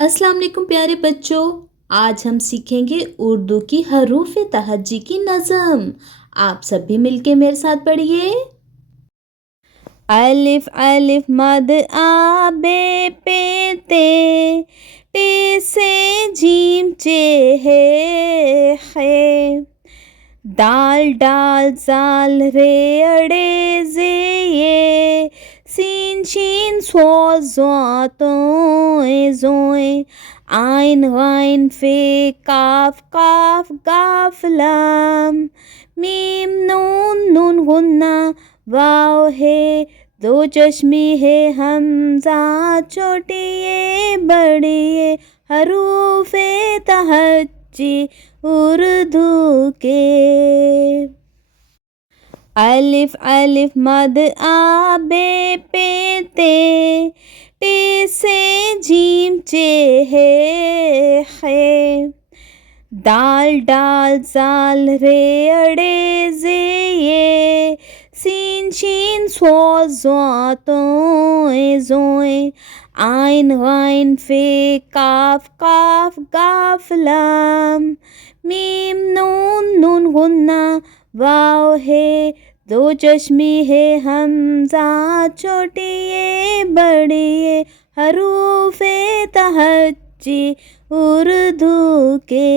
अस्सलाम वालेकुम प्यारे बच्चों। आज हम सीखेंगे उर्दू की हरूफ तहज्जी की नज़म। आप सब भी मिलके मेरे साथ पढ़िए। अलिफ अलिफ मद आ बे पे ते से जीम चे है दाल डाल जाल रे अड़े जे ये सीन शीन सो जोए जोए आइन गाइन फे काफ काफ गाफ लाम मीम नून नून गुन्ना वाव है दो चश्मी है हमजा छोटिए बड़िए हरूफे तहज्जी उर्दू के। अलिफ अलिफ मद आ बे पे ते से जीम चे है दाल डाल जाल रे अड़े जे ये सीन शीन सो जोए जोए आइन गाइन फे काफ काफ गाफ लाम मीम नून नून गुन्ना वाव है दो चश्मी है हमजा छोटिए बड़िए हरूफे तहज्जी उर्दू के।